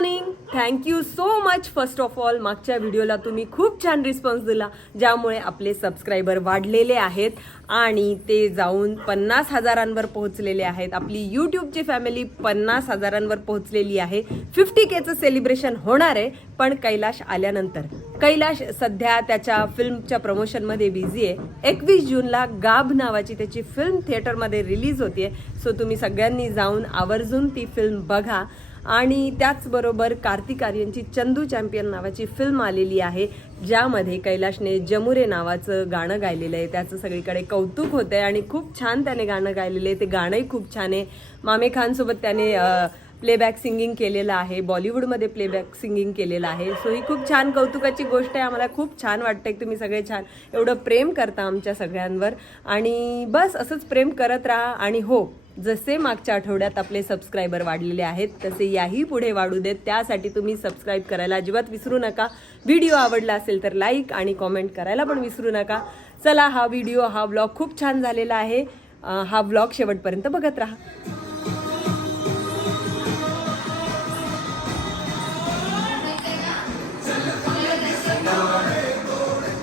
Morning. Thank you so much. First of all मागच्या व्हिडिओला तुम्ही खूप छान रिस्पॉन्स दिला, ज्यामुळे आपले सबस्क्रायबर वाढलेले आहेत आणि ते जाऊन 50,000 पोहोचलेले आहेत. आपली यूट्यूबची फॅमिली 50,000 पोहोचलेली आहे. 50Kचं सेलिब्रेशन होणार आहे, पण कैलाश आल्यानंतर. कैलाश सध्या त्याच्या फिल्मच्या प्रमोशनमध्ये बिझी आहे. 21 जूनला गाभ नावाची त्याची फिल्म थिएटरमध्ये रिलीज होतीये. सो तुम्ही सगळ्यांनी जाऊन आवर्जून ती फिल्म बघा. आणि त्याचबरोबर कार्तिक आर्यनची चंदू चॅम्पियन नावाची फिल्म आलेली आहे, ज्यामध्ये कैलाशने जमुरे नावाचं गाणं गायलेलं आहे. त्याचं सगळीकडे कौतुक होतं आहे आणि खूप छान त्याने गाणं गायलेलं आहे. ते गाणंही खूप छान आहे. मामे खानसोबत त्याने प्लेबॅक सिंगिंग केलेलं आहे, बॉलिवूडमध्ये प्लेबॅक सिंगिंग केलेलं आहे. सो ही खूप छान कौतुकाची गोष्ट आहे. आम्हाला खूप छान वाटतं की तुम्ही सगळे छान एवढं प्रेम करता आमच्या सगळ्यांवर, आणि बस असंच प्रेम करत राहा. आणि हो, जसे मागच्या आठवड्यात आपले सबस्क्रायबर वाढलेले आहेत, तसे याही पुढे वाढू देत. त्यासाठी तुम्ही सबस्क्राईब करायला अजिबात विसरू नका. व्हिडिओ आवडला असेल तर लाईक आणि कॉमेंट करायला पण विसरू नका. चला, हा व्हिडिओ, हा व्लॉग खूप छान झालेला आहे. हा व्लॉग शेवटपर्यंत बघत राहा.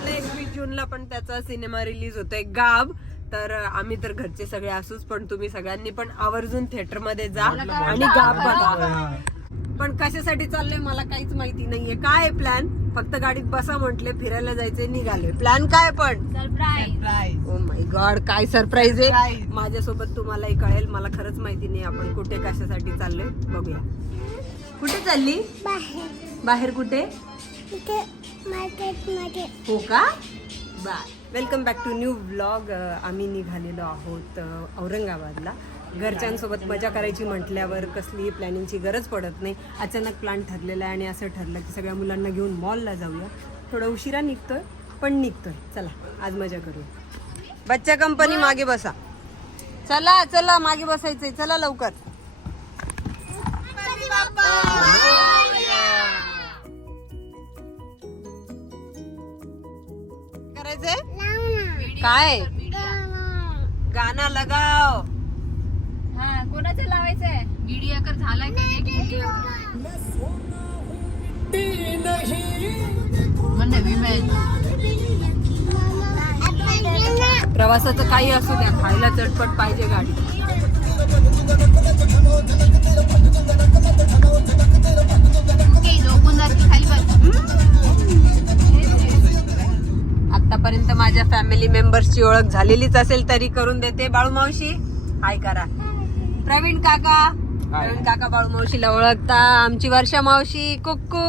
21 जूनला पण त्याचा सिनेमा रिलीज होतोय गाभ. तर आम्ही तर घरचे सगळे असूच, पण तुम्ही सगळ्यांनी पण आवर्जून थिएटर मध्ये जा आणि गाभ बघा. पण कशासाठी चाललंय मला काहीच माहिती नाहीये. काय प्लॅन? फक्त गाडीत बसा म्हटले, फिरायला जायचे, निघाले. प्लॅन काय? पण सरप्राईज. ओ माय गॉड, काय सरप्राईज आहे माझ्यासोबत, तुम्हालाही कळेल. मला खरंच माहिती नाही आपण कुठे कशासाठी चाललोय. बघूया. कुठे चालली? बाहेर. कुठे? हो का? Bye. Welcome back to new vlog. आम्ही निघालेलो आहोत औरंगाबादला. घरच्यांसोबत मजा करायची म्हटल्यावर कसलीही प्लॅनिंगची गरज पडत नाही. अचानक प्लॅन ठरलेला आहे आणि असं ठरलं की सगळ्या मुलांना घेऊन मॉलला जाऊया. थोडा उशिरा निघतोय, पण निघतोय. चला, आज मजा करूया. बच्चा कंपनी, मागे बसा. चला चला, मागे बसायचंय. चला लवकर. करायचंय काय? गाणं लगाव. हा, कोणाचं लावायचंय? व्हिडिओ कर झालाय का? प्रवासाचं काही असू द्या, खायला चटपट पाहिजे गाडी. आतापर्यंत माझ्या फॅमिली मेंबर्सची ओळख झालेलीच असेल तरी करून देते. बाळू मावशी हाय करा. प्रवीण काका बाळू मावशीला ओळखता. आमची वर्षा मावशी, कुक्कू,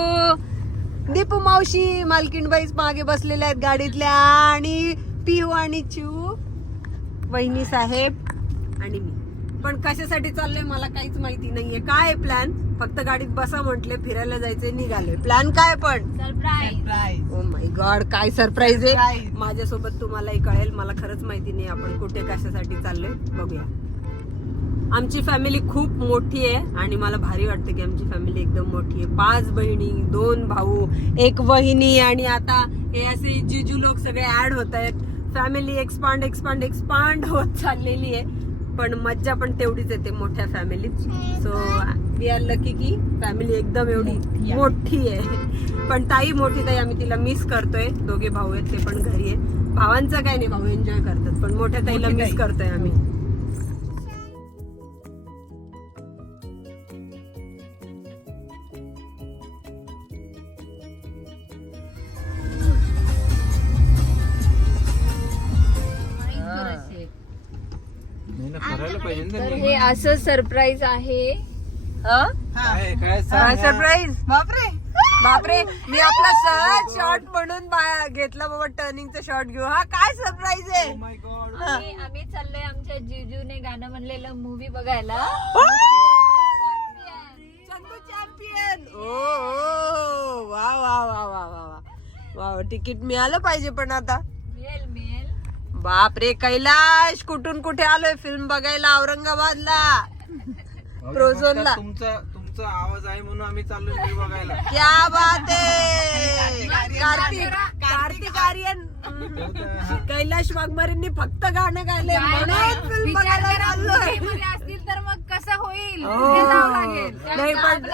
दीपू मावशी, मालकीणबाईच मागे बसलेल्या आहेत गाडीतल्या, आणि पिहू आणि चिऊ, वहिनी साहेब आणि मी. पण कशासाठी चाललंय मला काहीच माहिती नाहीये. काय प्लॅन? फक्त गाडीत बसा म्हटले, फिरायला जायचे, निघाले. प्लॅन काय? पण सरप्राईज. ओ माय गॉड, काय सरप्राईज आहे माझ्यासोबत, तुम्हालाही कळेल. मला खरंच माहिती नाही आपण कुठे कशासाठी चाललोय. बघूया. आमची फॅमिली खूप मोठी आहे आणि मला भारी वाटतं की आमची फॅमिली एकदम मोठी आहे. 5 बहिणी, 2 भाऊ, 1 वहिनी, आणि आता हे असे जिजू लोक सगळे ऍड होत आहेत. फॅमिली एक्सपांड होत चाललेली आहे. पण मज्जा पण तेवढीच येते मोठ्या फॅमिलीत. सो वी आर लकी की फॅमिली एकदम एवढी मोठी आहे. पण ताई, मोठी ताई, आम्ही तिला मिस करतोय. 2 भाऊ आहेत, ते पण घरी आहेत. भावांचं काय नाही, भाऊ एन्जॉय करतात, पण मोठ्या ताईला मिस करतोय आम्ही. तर हे असं सरप्राईज आहे. काय सरप्राईज? बापरे, मी आपला सहज शॉट म्हणून घेतला बाबा, टर्निंगचा शॉट घेऊ. हा काय सरप्राईज आहे? आम्ही चाललोय आमच्या जिजूने गाणं म्हणलेलं मूवी बघायला. चंदू चॅम्पियन. ओ वा वा वा वा वा वा. तिकीट मिळालं पाहिजे पण आता. मिळेल. बापरे, कैलाश कुठून कुठे आलोय फिल्म बघायला औरंगाबादला, प्रोझोनला. तुमचा आवाज आहे म्हणून आम्ही चाललो बघायला. क्या बात आहे. कार्तिक आर्यन, कैलाश वाघमारेंनी फक्त गाणं गायलंय म्हणून फिल्म बघायला चाललोय. असतील तर मग कसं होईल? नाही पण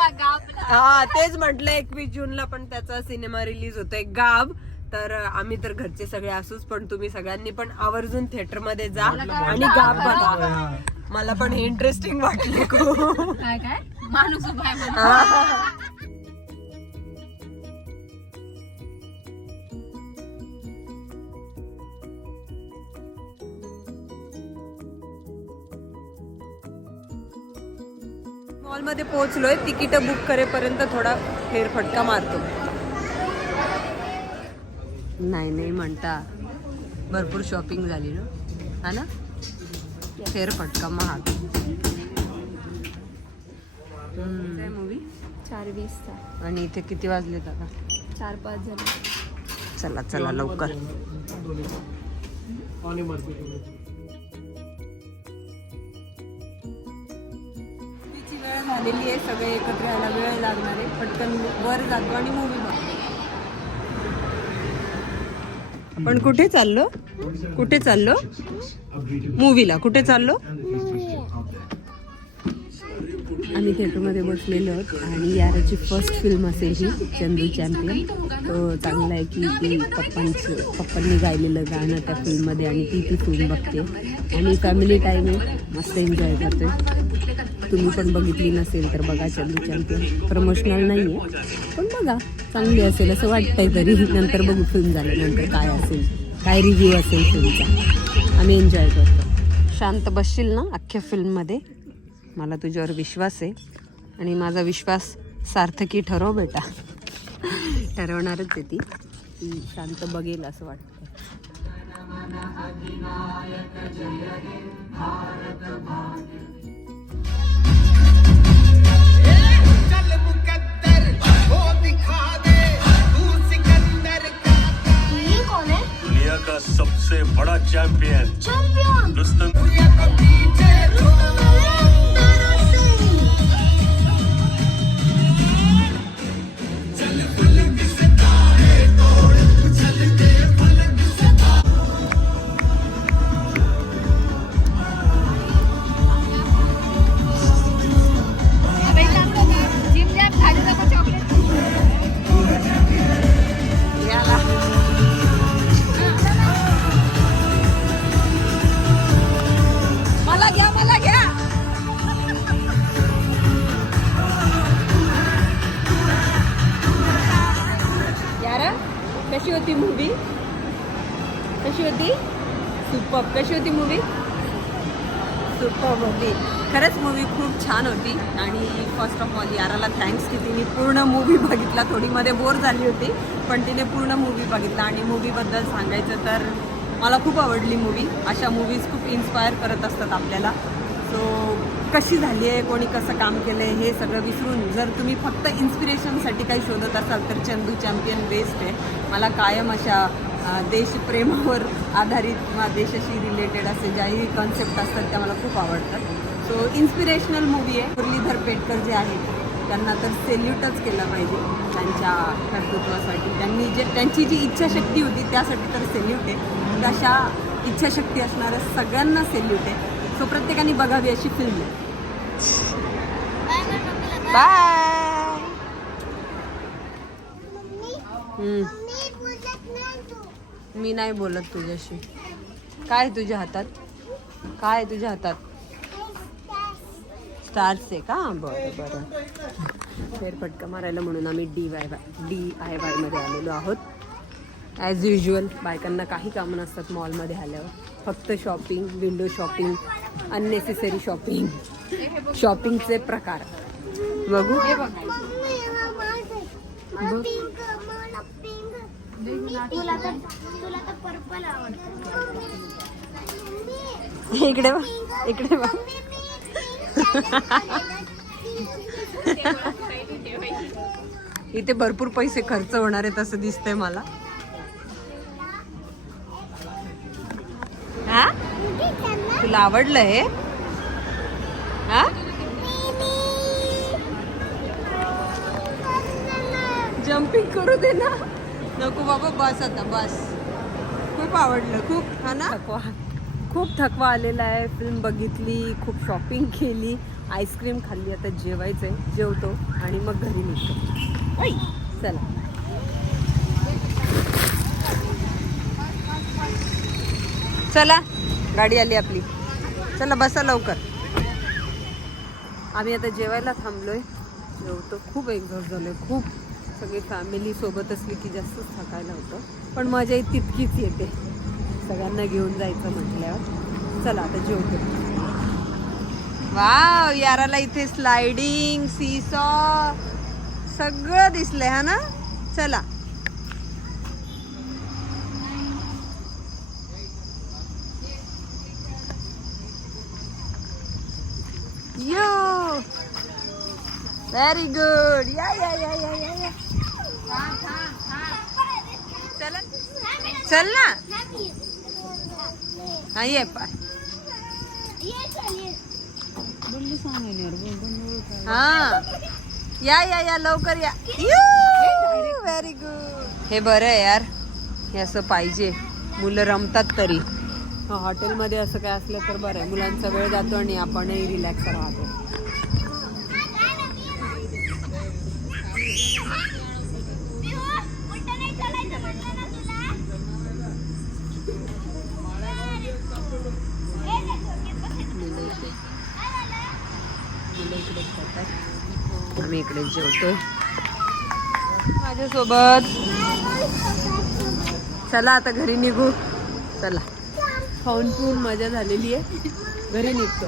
हा तेच म्हटलं 21 जूनला पण त्याचा सिनेमा रिलीज होतोय गाब. तर आम्ही तर घरचे सगळे असूच, पण तुम्ही सगळ्यांनी पण आवर्जून थिएटर मध्ये जा आणि गाब बघा. मला पण हे इंटरेस्टिंग वाटलं खूप. काय काय माणूस उभा आहे म्हणून. मॉल मध्ये पोहोचलोय. तिकीट बुक करेपर्यंत थोडा फेरफटका मारतो. नाही म्हणता भरपूर शॉपिंग झाली ना, हा ना. फेरफटका महाग. मूवी 4:20 आणि इथे किती वाजले आता? 4-5 झाले. चला चला लवकर. तिची वेळ झालेली आहे. सगळे एकत्र यायला वेळ लागणार आहे. पटकन वर जातो आणि मूवी बघतो. आपण कुठे चाललो? कुठे चाललो? मूवीला. कुठे चाललो? आम्ही थिएटरमध्ये बसलेलो आहोत आणि याराची फर्स्ट फिल्म असेल ही, चंदू चॅम्पियन. तो चांगला आहे की ती पप्पांनी गायलेलं गाणं त्या फिल्ममध्ये आणि ती फिल्म बघते आणि फॅमिली टाईम आहे. मस्त एन्जॉय करते. तुम्ही पण बघितली नसेल तर बघा चंदू चॅम्पियन. प्रमोशनल नाही आहे पण बघा, चांगली असेल असं वाटतंय. तरी नंतर बघू फिल्म झाल्यानंतर काय असेल, काय रिव्ह्यू असेल फिल्मचा. आम्ही एन्जॉय करतो. शांत बसशील ना अख्ख्या फिल्ममध्ये? मला तुझ्यावर विश्वास आहे आणि माझा विश्वास सार्थकी ठरव बेटा. ठरवणारच आहे ती शांत बघेल असं वाटतं. दुनिया का सबसे बड़ा चैंपियन रुस्तम. कशी होती मूवी? कशी होती? सुपर. कशी होती मूवी? सुपर होती. खरंच मूवी खूप छान होती. आणि फर्स्ट ऑफ ऑल याराला थँक्स की तिने पूर्ण मूवी बघितला. थोडी मध्ये बोर झाली होती पण तिने पूर्ण मूवी बघितला. आणि मूवीबद्दल सांगायचं तर मला खूप आवडली मूवी. अशा मूवीज खूप इन्स्पायर करत असतात आपल्याला. सो कशी झाली आहे, कोणी कसं काम केलं आहे हे सगळं विसरून जर तुम्ही फक्त इन्स्पिरेशनसाठी काही शोधत असाल तर चंदू चॅम्पियन बेस्ट आहे. मला कायम अशा देशप्रेमावर आधारित किंवा देशाशी रिलेटेड असे ज्याही कॉन्सेप्ट असतात त्या मला खूप आवडतात. सो इन्स्पिरेशनल मूवी आहे. मुरलीधर पेटकर जे आहेत त्यांना तर सेल्यूटच केलं पाहिजे त्यांच्या कर्तृत्वासाठी. त्यांची जी इच्छाशक्ती होती त्यासाठी तर सेल्यूट आहे. तशा इच्छाशक्ती असणाऱ्या सगळ्यांना सेल्यूट आहे. सो प्रत्येकाने बघावी अशी फिल्म आहे. बाय. मी नाही बोलत तुझ्याशी. काय तुझ्या हातात? काय तुझ्या हातात? स्टार्स आहे का? बरं बरं. फेरफटका मारायला म्हणून आम्ही DIY मध्ये आलेलो आहोत. ॲज युजल बायकांना काही कामं नसतात मॉलमध्ये आल्यावर. फक्त shopping, window shopping, unnecessary shopping, शॉपिंगचे प्रकार बघू. इकडे बघ, इकडे बघ. इथे भरपूर पैसे खर्च होणार आहेत असं दिसतंय मला. हा, तुला आवडलं हे? हा, जम्पिंग करू दे ना. नको बाबा, बस आता बस. खूप आवडलं, खूप. हा ना, खूप थकवा आलेला आहे. फिल्म बघितली, खूप शॉपिंग केली. आईस्क्रीम खाल्ली, आता जेवायचंय, जेवतो आणि मग घरी निघतो. ऐ, चला. चला, गाडी आली आपली. चला बसा लवकर. आम्ही आता जेवायला थांबलोय, जेवतो. खूप एक्झॉस्ट झालोय, खूप. सगळी फॅमिली सोबत असली की जास्तच थकायला होतं, पण मजा तितकीच येते सगळ्यांना घेऊन जायचं म्हटल्यावर. चला आता जेवतो. वाव, याराला इथे स्लायडिंग, सीसॉ सगळं दिसलंय हा ना. चला. यो, व्हेरी गुड. या या या या या या. चला, चल ना. हा ये पाय. हा, या या या लवकर या. Very good. हे बरं आहे यार, हे असं पाहिजे. मुलं रमतात तरी. हॉटेलमध्ये असं काय असलं तर बरं आहे, मुलांचा वेळ जातो आणि आपणही रिलॅक्स राहतो. आम्ही इकडे जेवतोय माझ्यासोबत. चला आता घरी निघू. चला, खाऊन पिऊन मजा झालेली आहे, घरी निघतो.